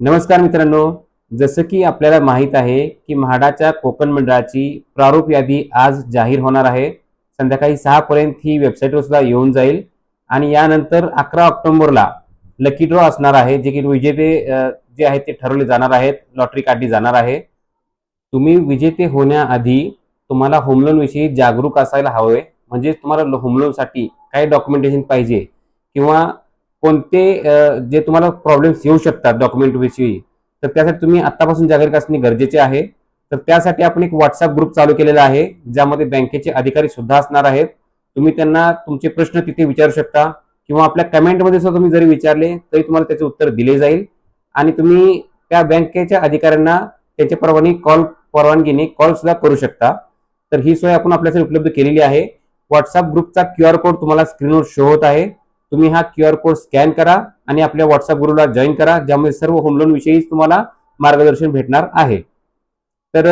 नमस्कार मित्रांनो. जसं की आपल्याला माहीत आहे की म्हाडाच्या कोकण मंडळाची प्रारूप यादी आज जाहीर होणार आहे. संध्याकाळी 6 पर्यंत ही वेबसाईटवर सुद्धा येऊन जाईल आणि यानंतर 11 ऑक्टोबरला लकी ड्रॉ असणार आहे, जे की विजेते जे आहेत ते ठरवले जाणार आहेत, लॉटरी काढली जाणार आहे. तुम्ही विजेते होण्याआधी तुम्हाला होम लोन विषयी जागरूक असायला हवे. म्हणजे तुम्हाला होम लोनसाठी काय डॉक्युमेंटेशन पाहिजे किंवा कोणते जे तुम्हाला प्रॉब्लेम्स येऊ शकतात डॉक्युमेंट विषयी, तर त्यासाठी तुम्ही आतापासून जागरूक असणे गरजेचे आहे. तर त्यासाठी आपण एक व्हॉट्सअप ग्रुप चालू केलेला आहे, ज्यामध्ये बँकेचे अधिकारी सुद्धा असणार आहेत. तुम्ही त्यांना तुमचे प्रश्न तिथे विचारू शकता किंवा आपल्या कमेंटमध्ये सुद्धा तुम्ही जरी विचारले तरी तुम्हाला त्याचे उत्तर दिले जाईल आणि तुम्ही त्या बँकेच्या अधिकाऱ्यांना त्यांच्या परवानगीने कॉल सुद्धा करू शकता. तर ही सोय आपण आपल्यासाठी उपलब्ध केलेली आहे. व्हॉट्सअप ग्रुपचा QR कोड तुम्हाला स्क्रीनवर शो होत आहे. तुम्ही हा QR कोड स्कॅन करा आणि आपल्या व्हॉट्सअप ग्रुपला जॉईन करा, ज्यामध्ये सर्व होम लोन विषयी तुम्हाला मार्गदर्शन भेटणार आहे. तर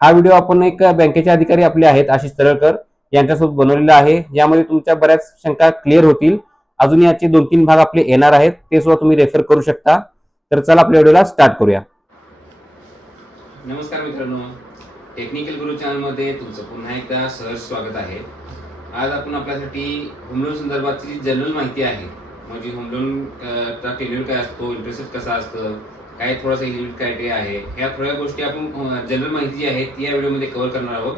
हा व्हिडिओ आपण एक बँकेचे अधिकारी आपले आहेत आशिष तळकर यांच्यासोबत बनवलेला आहे. यामध्ये तुमच्या बऱ्याच शंका क्लिअर होतील. अजून याचे 2-3 भाग आपले येणार आहेत, ते सुद्धा तुम्ही रेफर करू शकता. तर चला आपल्या व्हिडिओला स्टार्ट करूया. नमस्कार मित्रांनो, टेक्निकल गुरु चॅनलमध्ये तुमचं पुन्हा एकदा सहर्ष स्वागत आहे. आज आपण आपल्यासाठी होम लोन संदर्भातची जी जनरल माहिती आहे, म्हणजे होम लोन चा टेन्युअर काय असतो, इंटरेस्ट रेट कसा असतं, काय थोडासा लिमिट क्रायटेरिया आहे, ह्या थोड्या गोष्टी आपण जनरल माहिती जी आहे ती या व्हिडिओमध्ये कव्हर करणार आहोत.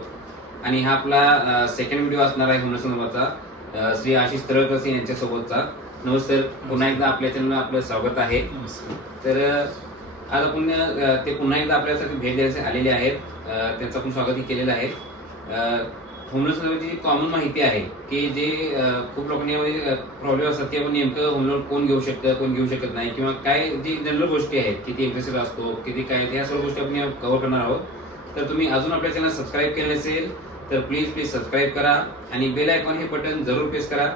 आणि हा आपला सेकंड व्हिडिओ असणार आहे होम लोन संदर्भाचा, श्री आशिष तळकर यांच्यासोबतचा. नमस्कार, पुन्हा एकदा आपल्या चॅनलला आपलं स्वागत आहे. तर आज आपण ते पुन्हा एकदा आपल्यासाठी भेट द्यायचे आलेले आहेत, त्यांचं आपण स्वागतही केलेलं आहे. होम लोन संदर्भाची कॉमन माहिती आहे की जे खूप लोकांनी यामध्ये प्रॉब्लेम असतात की आपण नेमकं होम लोन कोण घेऊ शकतं, कोण घेऊ शकत नाही, किंवा काय जी जनरल गोष्टी आहेत, किती इंटरेस्ट असतो, किती काय, या सर्व गोष्टी आपण कव्हर करणार आहोत. तर तुम्ही अजून आपल्या चॅनल सबस्क्राईब केले नसेल तर प्लीज सबस्क्राईब करा आणि बेल आयकॉन हे बटन जरूर प्रेस करा,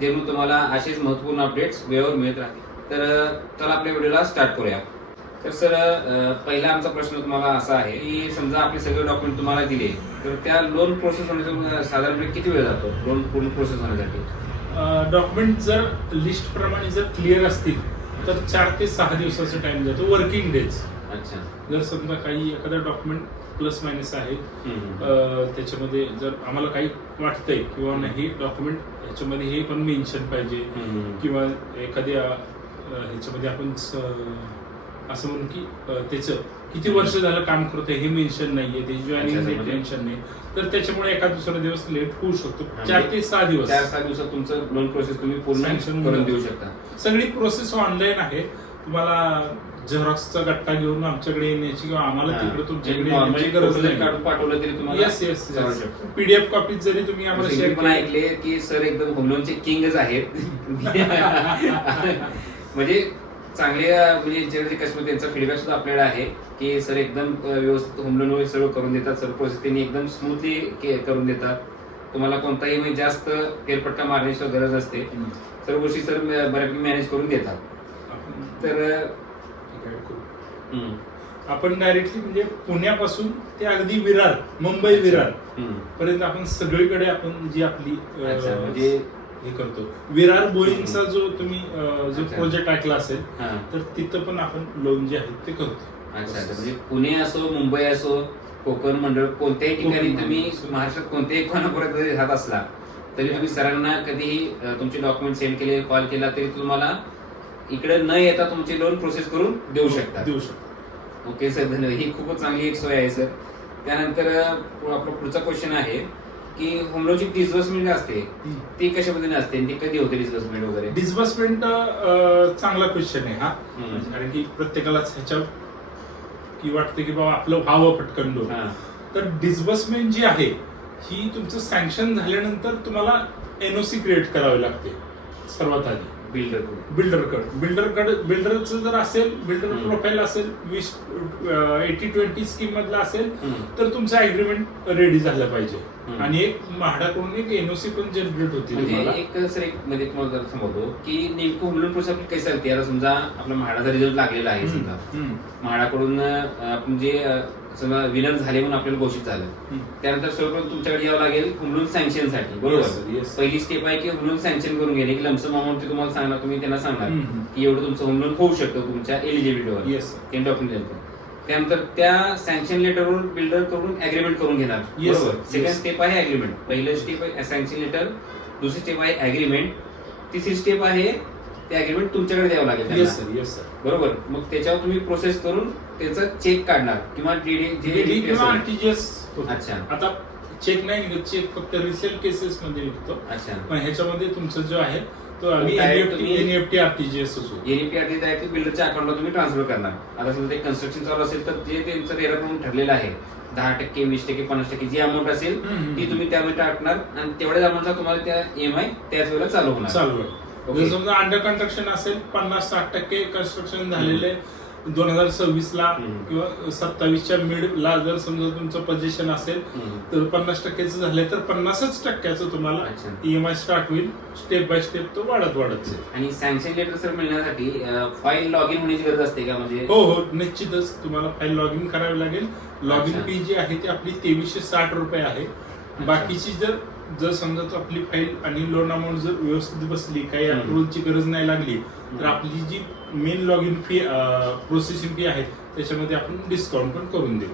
जेणेकरून तुम्हाला असेच महत्त्वपूर्ण अपडेट्स वेळेवर मिळत राहतील. तर चला आपल्या व्हिडिओला स्टार्ट करूया. तर सर, पहिला आमचा प्रश्न तुम्हाला असा आहे की समजा आपले सगळे डॉक्युमेंट तुम्हाला दिले तर त्या लोन प्रोसेस होण्याचा साधारणपणे किती वेळ जातो लोन पूर्ण प्रोसेस होण्यासाठी? डॉक्युमेंट जर लिस्ट प्रमाणे जर क्लिअर असतील तर 4 ते 6 दिवसाचा टाइम जातो, वर्किंग डेज. अच्छा. जर समजा काही एखादा डॉक्युमेंट प्लस मायनस आहे, त्याच्यामध्ये जर आम्हाला काही वाटतंय किंवा नाही डॉक्युमेंट ह्याच्यामध्ये हे पण मेन्शन पाहिजे, किंवा एखाद्या ह्याच्यामध्ये आपण असं म्हणून की त्याचं किती वर्ष झालं काम करतोय हे मेन्शन नाहीये, ते जॉईनिंग डेट मेन्शन नाही, तर त्याच्यामुळे एका दुसरा दिवस लेट होऊ शकतो. 4 ते 6 दिवस. 4-6 दिवसात तुमचं लोन प्रोसेस तुम्ही पूर्ण करून देऊ शकता. सगळी प्रोसेस ऑनलाईन आहे. तुम्हाला झेरॉक्सचा गट्टा घेऊन आमच्याकडे येण्याची किंवा आम्हाला तिकडे तुमच्याकडे येण्याची गरज नाही. काढून पाठवलं तरी तुम्हाला येस PDF कॉपी जरी तुम्ही आम्हाला शेअर पण ऐकले की सर एकदम होम लोनचे किंगच आहेत. म्हणजे चांगले, म्हणजे जे कस्टमर त्यांचा फीडबॅक सुद्धा आपल्याला आहे की सर एकदम व्यवस्थित होम लोन वगैरे सर्व करून देतात. सर्व प्रोसेस त्यांनी एकदम स्मूथली करून देतात. तुम्हाला कोणताही म्हणजे जास्त फेरफटका मारण्याची गरज नसते. सर्व गोष्टी सर बऱ्यापैकी मॅनेज करून देतात. तर आपण डायरेक्टली म्हणजे पुण्यापासून ते अगदी विरार, मुंबई विरार पर्यंत आपण सगळीकडे आपण जी आपली म्हणजे हे करतो. विरार बोईंगचा जो तुम्ही जो प्रोजेक्ट ऐकला असेल तर तिथं पण आपण लोन जे आहेत ते करतो. अच्छा. म्हणजे पुणे असो, मुंबई असो, कोकण मंडळ, कोणत्याही ठिकाणी तुम्ही महाराष्ट्रात कोणत्याही कोणापर्यंत जरी राहत असला तरी तुम्ही सरांना कधीही तुमचे डॉक्युमेंट सेंड केले, कॉल केला तरी तुम्हाला इकडे न येता तुमची लोन प्रोसेस करून देऊ शकता. ओके सर, धन्यवाद. ही खूपच चांगली एक सोय आहे सर. त्यानंतर आपला पुढचा क्वेश्चन आहे की होम लोनची डिस्बर्समेंट असते ती कशा पद्धतीने असते, ती कधी होते डिस्बर्समेंट वगैरे? डिस्बर्समेंट चांगला क्वेश्चन आहे हा, कारण की प्रत्येकालाच ह्याच्यावर की वाटतं की बाबा आपलं व्हावं पटकन लोन. तर डिस्बर्समेंट जी आहे ही तुमचं सँक्शन झाल्यानंतर तुम्हाला NOC क्रिएट करावी लागते सर्वात आधी बिल्डरचं जर असेल, बिल्डर प्रोफाईल असेल 80-20 स्कीम मधला असेल तर तुमचं अग्रीमेंट रेडी झालं पाहिजे आणि एक म्हाडाकडून एक NOC पण जनरेट होती. म्हणजे एक सर एक मध्ये तुम्हाला सांगतो की नेमकं होम लोन प्रोसेस आपली कशी चालते. आता समजा आपला म्हाडाचा रिझल्ट लागलेला आहे, समजा म्हाडाकडून आपण जे विनर झाले म्हणून आपल्याला घोषित झालं. त्यानंतर सर्वप्रथम तुमच्याकडे यावं लागेल होम लोन सँक्शनसाठी, बरोबर. पहिली स्टेप आहे की होम लोन सँक्शन करून घेणे, की लमसम अमाऊंट तुम्हाला सांगणार, तुम्ही त्यांना सांगणार की एवढं तुमचं होम लोन होऊ शकतं तुमच्या एलिजिबिलिटीवर, ते डॉक्युमेंट. त्यानंतर त्या सँक्शन लेटरवर बिल्डर कडून अग्रीमेंट करून घेणार, बरोबर. सेकंड स्टेप आहे अग्रीमेंट. पहिलं स्टेप आहे सँक्शन लेटर, दुसरी स्टेप आहे अग्रीमेंट, तिसरी स्टेप आहे ते अग्रीमेंट तुमच्याकडे द्यावं लागेल. Yes sir. बरोबर. मग त्याच्यावर तुम्ही प्रोसेस करून त्याचा चेक काढणार किंवा डीडी किंवा आरटीजीएस. अच्छा. आता चेक नाही निघत, चेक फक्त रिसेल केसेस मध्ये निघतो. अच्छा. पण ह्याच्यामध्ये तुमचं जो आहे तो आम्ही एनईएफटी आरटीजीएस असो. एनईएफटी आरटीजीएस बिल्डरच्या अकाउंटला तुम्ही ट्रान्सफर करणार. आता समजा ते कन्स्ट्रक्शन चालू असेल तर जे त्यांचं रेट म्हणून ठरलेलं आहे 10%, 20%, 50% जी अमाऊंट असेल ती तुम्ही त्यामध्ये टाकणार आणि तेवढ्याच अमाऊंटचा तुम्हाला त्या EMI त्याच वेळेला चालू होणार. जर समजा अंडर कन्स्ट्रक्शन असेल 50-60% कन्स्ट्रक्शन झालेले 2026 ला किंवा 27च्या मिड ला जर समजा तुमचं पोझिशन असेल तर 50%चं झाले तर 50% तुम्हाला EMI स्टार्ट होईल. स्टेप बाय स्टेप तो वाढत जाईल. आणि सँक्शन लेटर सर मिळण्यासाठी फाईल लॉग इन होण्याची गरज असते का? म्हणजे हो निश्चितच तुम्हाला फाईल लॉग इन करावी लागेल. लॉग इन फी जी आहे ती आपली 2360 रुपये आहे. बाकीची जर समजा आपली फाईल आणि लोन अमाऊंट जर व्यवस्थित बसली, काही अप्रुव्हलची गरज नाही लागली तर आपली जी main login fee processing fee आहे त्याच्यामध्ये आपण डिस्काउंट पण करून देऊ.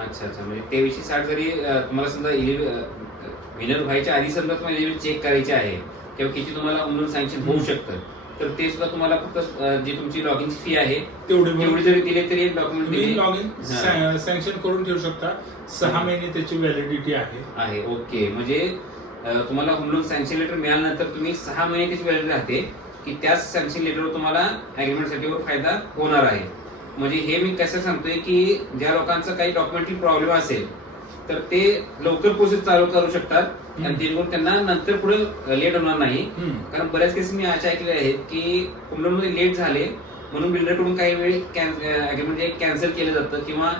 अच्छा. म्हणजे 2360 जरी तुम्हाला समजा विनर व्हायच्या आधी समजा तुम्हाला चेक करायचे आहे किंवा किती तुम्हाला होम लोन सँक्शन होऊ शकतं तर ते सुद्धा तुम्हाला फक्त जी तुमची लॉग इन फी आहे तेवढी जरी दिली तरी डॉक्युमेंट लॉग इन सँक्शन करून ठेवू शकता. 6 महिने त्याची व्हॅलिडिटी आहे. ओके. म्हणजे तुम्हाला होम लोन सँक्शन लेटर मिळाल्यानंतर तुम्ही 6 महिने त्याची व्हॅलिडिटी राहते की त्याच सँक्शन लेटरवर तुम्हाला अग्रीमेंटसाठी फायदा होणार आहे. म्हणजे हे मी कसं सांगतोय की ज्या लोकांचं काही डॉक्युमेंटरी प्रॉब्लेम असेल तर ते लवकर प्रोसेस चालू करू शकतात आणि जेणेकरून त्यांना नंतर पुढे लेट होणार नाही. कारण बऱ्याच केसेस मी अशा ऐकले आहेत की होम लोन मध्ये लेट झाले म्हणून बिल्डर कडून काही वेळ अग्रीमेंट कॅन्सल केलं जातं किंवा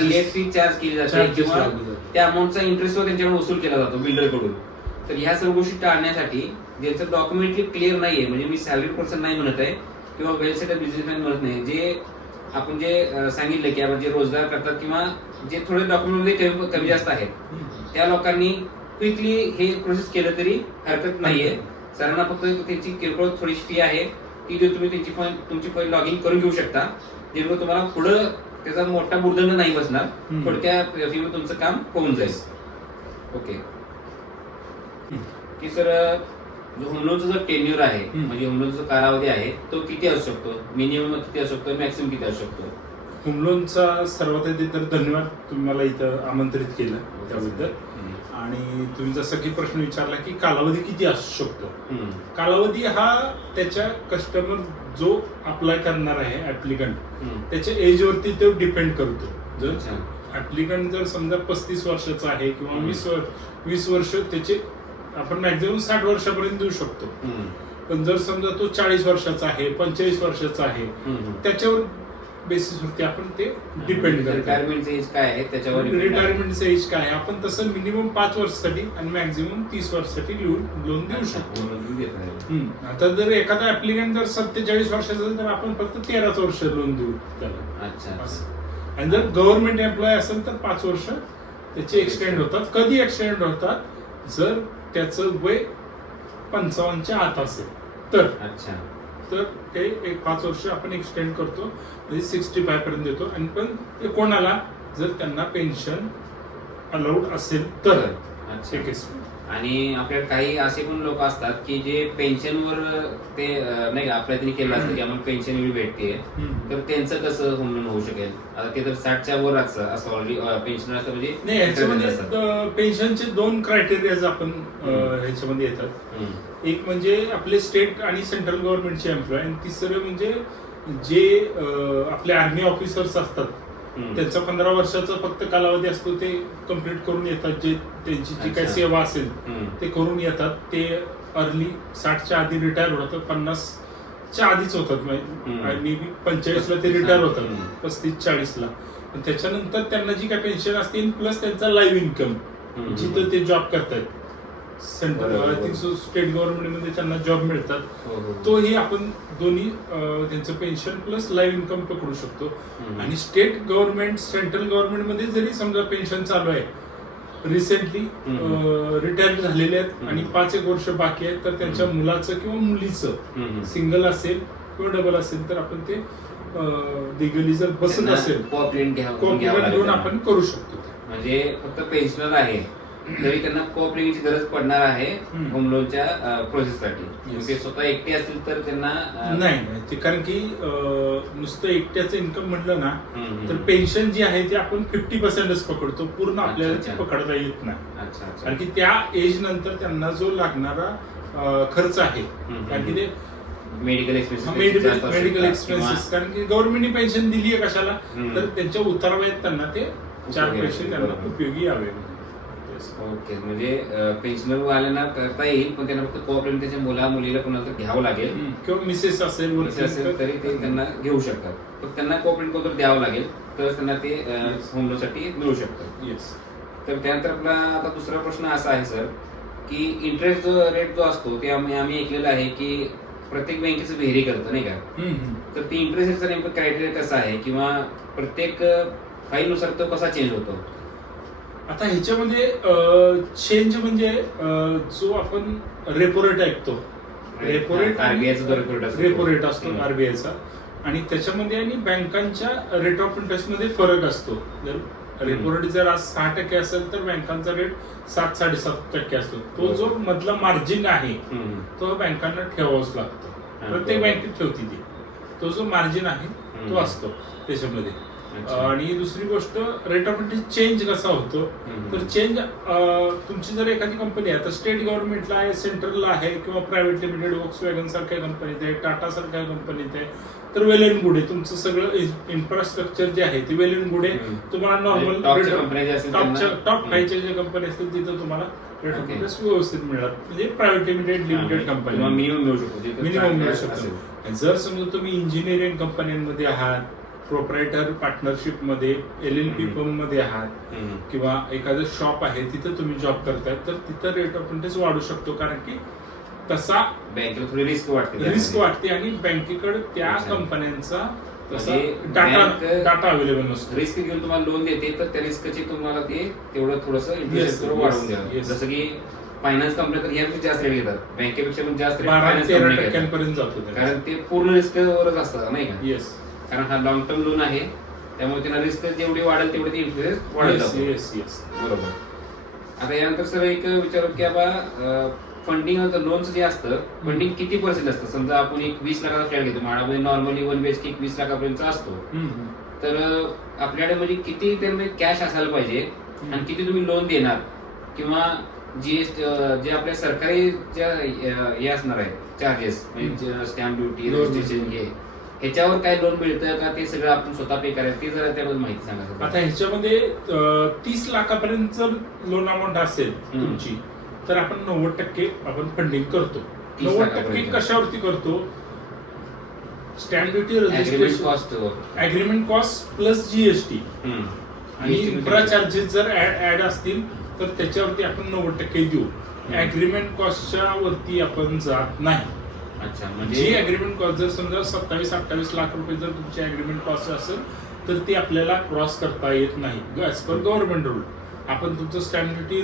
लेट फी चार्ज केली जाते किंवा त्या अमाऊंटचा इंटरेस्ट त्यांच्याकडून वसूल केला जातो बिल्डर कडून. तर ह्या सर्व गोष्टी टाळण्यासाठी ज्याचं डॉक्युमेंटरी क्लिअर नाहीये, म्हणजे मी सॅलरी पर्सन नाही म्हणत आहे किंवा वेल सेटअप बिझनेसमॅन म्हणत नाही, जे आपण जे सांगितलं की आपण जे रोजगार करतात किंवा जे थोडे डॉक्युमेंट मध्ये कमी जास्त आहेत त्या लोकांनी क्विकली हे प्रोसेस केलं तरी हरकत नाहीये. सरांना फक्त त्यांची किरकोळ थोडीशी फी आहे ती जी तुम्ही तुमची फाईल लॉग इन करून घेऊ शकता, जेणेकरून तुम्हाला पुढं त्याचा मोठा बुर्दंड नाही बसणार. थोडक्या फीमध्ये तुमचं काम होऊन जाईल. ओके. की सर जो होम लोनचा जो टेन्युअर आहे म्हणजे होम लोनचा कालावधी आहे तो किती असू शकतो? मिनिमम किती असू शकतो, मॅक्सिमम किती असू शकतो? होम लोनचा सर्वात आधी तर धन्यवाद, तुम्ही मला इथं आमंत्रित केलं त्याबद्दल. आणि तुम्ही जसं की प्रश्न विचारला की कालावधी किती असू शकतो. कालावधी हा त्याच्या कस्टमर जो अप्लाय करणार आहे ऍप्लिकंट त्याच्या एज वरती तो डिपेंड करतो. जर ऍप्लिकंट जर समजा 35 वर्षाचा आहे किंवा 20 वर्ष त्याचे आपण मॅक्झिमम 60 वर्षापर्यंत देऊ शकतो. पण जर समजा तो 40 वर्षाचा आहे, 45 वर्षाचा आहे त्याच्यावर बेसिसवरती आपण ते डिपेंड करतो. रिटायरमेंटचं एज काय आहे त्याच्यावर, रिटायरमेंटचं एज काय आहे आपण तसं मिनिमम 5 वर्षासाठी आणि मॅक्झिमम 30 वर्षासाठी लोन देऊ शकतो. आता जर एखादा ऍप्लिकंट जर 47 वर्षाचा असेल तर आपण फक्त 13 वर्ष लोन देऊ त्याला. अच्छा. आणि जर गव्हर्नमेंट एम्प्लॉय असेल तर 5 वर्ष त्याचे एक्सटेंड होतात. कधी एक्सटेंड होतात? जर त्याचं वय 55च्या आत असेल तर. अच्छा. तर ते 5 वर्ष आपण एक्सटेंड करतो, म्हणजे 65 पर्यंत देतो. आणि पण ते कोणाला जर त्यांना पेन्शन अलाउड असेल तर. आणि आपल्याकडे काही असे पण लोक असतात की जे पेन्शनवर ते नाही का आपल्या त्यांनी केलं असतं की आम्हाला पेन्शन एवढी भेटते तर त्यांचं कसं होम लोन होऊ शकेल? आता ते तर 60च्या वर असं ऑलरेडी पेन्शन असतं म्हणजे नाही. ह्याच्यामध्ये पेन्शनचे 2 क्रायटेरियाज आपण ह्याच्यामध्ये येतात. एक म्हणजे आपले स्टेट आणि सेंट्रल गव्हर्नमेंटचे एम्प्लॉय आणि तिसरं म्हणजे जे आपले आर्मी ऑफिसर्स असतात त्यांचा 15 वर्षाचा फक्त कालावधी असतो, ते कम्प्लीट करून येतात. जे त्यांची जी काही सेवा असेल ते करून येतात. ते अर्ली 60च्या आधी रिटायर होतात, 50च्या आधीच होतात, मे बी 45ला ते रिटायर होतात, 35-40ला. त्याच्यानंतर त्यांना जी काही पेन्शन असते प्लस त्यांचा लाईव्ह इन्कम जिथं ते जॉब करतात सेंट्रल बरोबर, आय थिंक सो स्टेट गव्हर्नमेंटमध्ये त्यांना जॉब मिळतात. हो, हो. तोही आपण दोन्ही त्यांचं पेन्शन प्लस लाईव्ह इन्कम पकडू शकतो. आणि स्टेट गव्हर्नमेंट सेंट्रल गव्हर्नमेंटमध्ये जरी समजा पेन्शन चालू आहे, रिसेंटली रिटायर झालेले आहेत आणि 5-1 वर्ष बाकी आहेत, तर त्यांच्या मुलाचं किंवा मुलीचं सिंगल असेल किंवा डबल असेल तर आपण ते लिगली जर बसत असेल कोऑपरेट घेऊन आपण करू शकतो. म्हणजे फक्त पेन्शनर आहे तरी त्यांना कोऑपरेटिव्हची गरज पडणार आहे होम लोनच्या प्रोसेससाठी. Yes. ते स्वतः एकटे असतील तर त्यांना नाही ते कारण की नुसतं एकट्याचं इन्कम म्हटलं ना तर पेन्शन जी आहे ती आपण 50%च पकडतो, पूर्ण आपल्याला ती पकडता येत नाही. अच्छा अच्छा. कारण की त्या एज नंतर त्यांना जो लागणारा खर्च आहे, कारण की ते मेडिकल मेडिकल एक्सपेन्सेस, कारण की गव्हर्नमेंटने पेन्शन दिली आहे कशाला, तर त्यांच्या उतारवयात त्यांना ते 4 पैसे त्यांना उपयोगी यावे. ओके. म्हणजे पेन्शनर वाल्यांना करता येईल, पण त्यांना फक्त कोऑपरेटिव्ह त्याच्या मुला मुलीला कोणाला तर घ्यावं लागेल किंवा मिसेस असेल तरी ते त्यांना घेऊ शकतात. फक्त त्यांना कोऑपरेटिव्ह कोणतं द्यावं लागेल तर त्यांना ते होम लोन साठी मिळू शकतं. येस. तर त्यानंतर आपला आता दुसरा प्रश्न असा आहे सर की इंटरेस्ट रेट जो असतो ते आम्ही ऐकलेलं आहे की प्रत्येक बँकेचं व्हेरी करतं नाही का, तर ती इंटरेस्ट रेटचा नेमकं क्रायटेरिया कसा आहे किंवा प्रत्येक फाईलनुसार तो कसा चेंज होतो? आता ह्याच्यामध्ये चेंज म्हणजे जो आपण रेपो रेट ऐकतो, रेपो रेट रेपो रेट असतो आरबीआयचा, आणि त्याच्यामध्ये आणि बँकांच्या रेट ऑफ इंटरेस्ट मध्ये फरक असतो. जर रेपो रेट जर आज 6% असेल तर बँकांचा रेट 7-7.5% असतो. तो जो मधला मार्जिन आहे तो बँकांना ठेवावाच लागतो, प्रत्येक बँकेत ठेवती ती. तो जो मार्जिन आहे तो असतो त्याच्यामध्ये. आणि दुसरी गोष्ट रेट ऑफ इंटरेस्ट चेंज कसा होतो, तर चेंज तुमची जर एखादी कंपनी आहे तर स्टेट गव्हर्नमेंटला आहे, सेंट्रलला आहे किंवा प्रायव्हेट लिमिटेड वॉक्सवॅगन सारख्या कंपनीत आहे, टाटा सारख्या कंपनीत आहे, तर वेल अँड गुड आहे. तुमचं सगळं इन्फ्रास्ट्रक्चर जे आहे ते वेल अँड गुड आहे. तुम्हाला नॉर्मल टॉप 5च्या ज्या कंपनी असतील तिथं तुम्हाला रेट ऑफ इंटरेस्ट व्यवस्थित मिळणार, म्हणजे प्रायव्हेट लिमिटेड कंपनी मिनिमम मिळू शकतो. मिनिमम मिळू शकतो. जर समजा तुम्ही इंजिनिअरिंग कंपन्यांमध्ये आहात, प्रोप्रायटर पार्टनरशिप मध्ये, LLP फर्म मध्ये आहात किंवा एखादं शॉप आहे तिथं तुम्ही जॉब करताय, तर तिथं रेट ऑफ इंटरेस्ट वाढू शकतो. कारण की तसा बँकेला थोडी रिस्क वाटते आणि बँकेकडे त्या कंपन्यांचा डाटा अवेलेबल नसतो. रिस्क घेऊन तुम्हाला लोन देते तर त्या रिस्कची तुम्हाला ते तेवढं थोडंसं इंटरेस्ट वाढवून द्या. जसं की फायनान्स कंपनी तर यापेक्षा जास्त रेट घेतात, बँकेपेक्षा पण जास्त 12-13% जातो, कारण ते पूर्ण रिस्कवरच असतात नाही का. येस. कारण हा लॉंग टर्म लोन आहे त्यामुळे त्यांना रिस्क जेवढी वाढेल तेवढे ते इंटरेस्ट वाढत जातो. बरोबर. आता यानंतर सर एक विचारू की बाबा फंडिंग लोनचं जे असतं फंडिंग किती % असतं? समजा आपण एक 20 लाखाचा फ्लॅट घेतो, म्हाडामध्ये नॉर्मली 1 BHK 20 लाखापर्यंत असतो, तर आपल्याकडे म्हणजे किती त्यामध्ये कॅश असायला पाहिजे आणि किती तुम्ही लोन देणार, किंवा जे आपल्या सरकारी ज्या हे असणार आहेत चार्जेस, म्हणजे स्टॅम्प ड्युटी, रजिस्ट्रेशन, हे ह्याच्यावर काय लोन मिळतं का ते सगळं आपण स्वतः पे करायचं, ते जरा त्याबद्दल माहिती सांगा. आता ह्याच्यामध्ये 30 लाखापर्यंत जर लोन अमाऊंट असेल तुमची तर आपण 90% आपण फंडिंग करतो. 90% कशावरती करतो? Stamp duty, registration, agreement cost plus GST आणि इन्फ्रा चार्जेस जर ऍड असतील तर त्याच्यावरती आपण 90% देऊ. अग्रीमेंट कॉस्टच्या वरती आपण जात नाही. अच्छा. जी म्हणजे अग्रीमेंट कॉस्ट जर समजा 27-28 लाख रुपये जर तुमची अग्रीमेंट कॉस्ट असेल तर ती आपल्याला क्रॉस करता येत नाही ॲज पर गव्हर्नमेंट रूल. आपण तुमचं स्टॅम्प ड्युटी,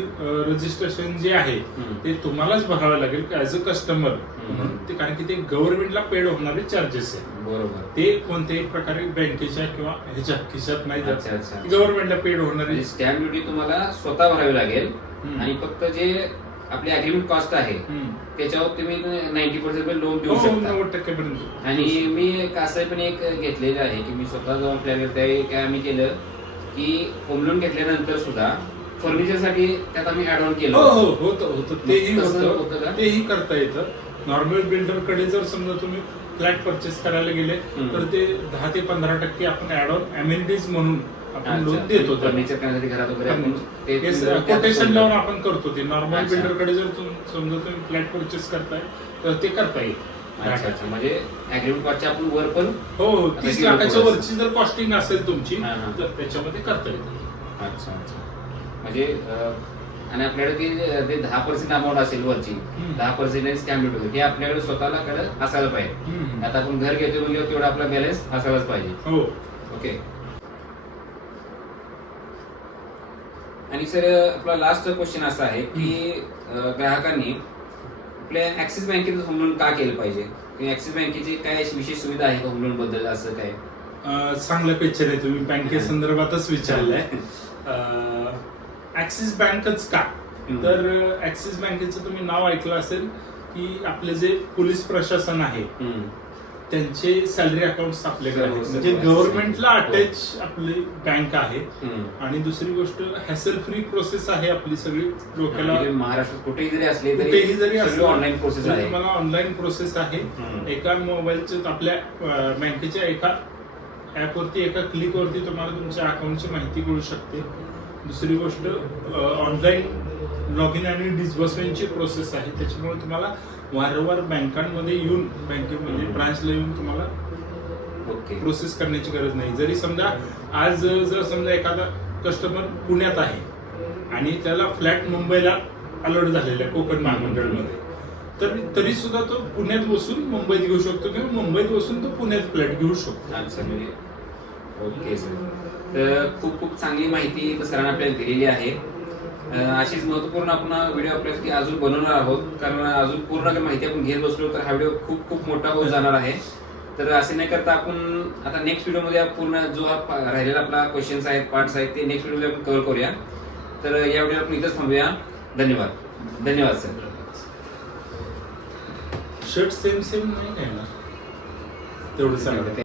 रजिस्ट्रेशन जे आहे ते तुम्हालाच भरावं लागेल ऍज अ कस्टमर म्हणून, ते कारण की ते गव्हर्नमेंटला पेड होणारे चार्जेस आहे. बरोबर. ते कोणत्याही प्रकारे बँकेच्या किंवा ह्याच्या खिशात नाही जात, गव्हर्नमेंटला पेड होणारे. स्टॅम्प ड्युटी तुम्हाला स्वतः भरावी लागेल आणि फक्त जे आपली अग्रीमेंट कॉस्ट आहे त्याच्यावर तुम्ही 90% लोन देऊ शकता. 90% आणि मी असं पण एक घेतलेलं आहे की मी स्वतः जाऊन फ्लॅट काय आम्ही केलं की होम लोन घेतल्यानंतर सुद्धा फर्निचरसाठी त्यात आम्ही ऍड ऑन केलं. होतं तेही करता येतं. नॉर्मल बिल्डरकडे जर समजा तुम्ही फ्लॅट परचेस करायला गेले तर ते 10 ते 15% आपण ऍड ऑन अमेनिटीज म्हणून आपण लोन देतो. फर्निचर करण्यासाठी घरात वगैरे कोटेशन लावून आपण करतो ते. नॉर्मल बिल्डरकडे जर समजा तुम्ही फ्लॅट परचेस करताय तर ते करता येईल. म्हणजे अग्रीमेंट कॉस्टच्या आपण वर पण 30 लाखाच्या वरची जर कॉस्टिंग असेल तुमची तर त्याच्यामध्ये करता येईल. अच्छा. म्हणजे आणि आपल्याकडे ते 10% अमाऊंट असेल वरची 10% स्टॅम्प ड्युटी हे आपल्याकडे स्वतःला कडे असायला पाहिजे. आता आपण घर घेतो म्हणजे तेवढा आपला बॅलन्स असायलाच पाहिजे. हो. ओके. आणि सर आपला लास्ट क्वेश्चन असा आहे की ग्राहकांनी आपल्या ऍक्सिस बँकेतच होम लोन का केलं पाहिजे? ऍक्सिस बँकेची काय विशेष सुविधा आहे का होम लोन बद्दल असं काय? चांगलं क्वेश्चन आहे, तुम्ही बँके संदर्भातच विचारलंय. ऍक्सिस बँकच का? तर ऍक्सिस बँकेचं तुम्ही नाव ऐकलं असेल की आपले जे पोलीस प्रशासन आहे त्यांचे सॅलरी अकाउंट आपल्याकडे आहेत, म्हणजे गव्हर्नमेंटला अटॅच आपली बँक आहे. आणि दुसरी गोष्ट हॅसल फ्री प्रोसेस आहे आपली सगळी. डोक्याला महाराष्ट्रात कुठेही जरी असले कुठेही जरी असलं ऑनलाईन प्रोसेस आहे. मला ऑनलाईन प्रोसेस आहे. एका मोबाईलच्या आपल्या बँकेच्या एका ऍपवरती एका क्लिक वरती तुम्हाला तुमच्या अकाउंटची माहिती कळू शकते. दुसरी गोष्ट ऑनलाईन लॉग इन आणि डिस्बर्समेंटची प्रोसेस आहे. त्याच्यामुळे तुम्हाला वारंवार बँकांमध्ये येऊन बँकेमध्ये ब्रांचला येऊन तुम्हाला प्रोसेस करण्याची गरज नाही. जरी समजा आज जर समजा एखादा कस्टमर पुण्यात आहे आणि त्याला फ्लॅट मुंबईला अलॉट झालेला आहे कोकण महामंडळमध्ये, तर तरी सुद्धा तो पुण्यात बसून मुंबईत घेऊ शकतो किंवा मुंबईत बसून तो पुण्यात फ्लॅट घेऊ शकतो. अच्छा. Okay sir. तर खूप खूप चांगली माहिती सरांनी आपल्याला दिलेली आहे. अशीच महत्वपूर्ण आपण व्हिडिओ आपल्यासाठी अजून बनवणार आहोत, कारण अजून पूर्ण माहिती आपण घेत बसलो तर हा व्हिडिओ खूप खूप मोठा होत जाणार आहे. तर असे नाही करता आपण आता नेक्स्ट व्हिडिओमध्ये पूर्ण जो राहिलेला आपला क्वेश्चन्स आहेत, पार्ट्स आहेत ते नेक्स्ट व्हिडिओमध्ये आपण कव्हर करूया. तर या व्हिडिओ आपण इथंच थांबूया. धन्यवाद. धन्यवाद सर. शर्ट सेम नाही घ्यायला तेवढं सांगा.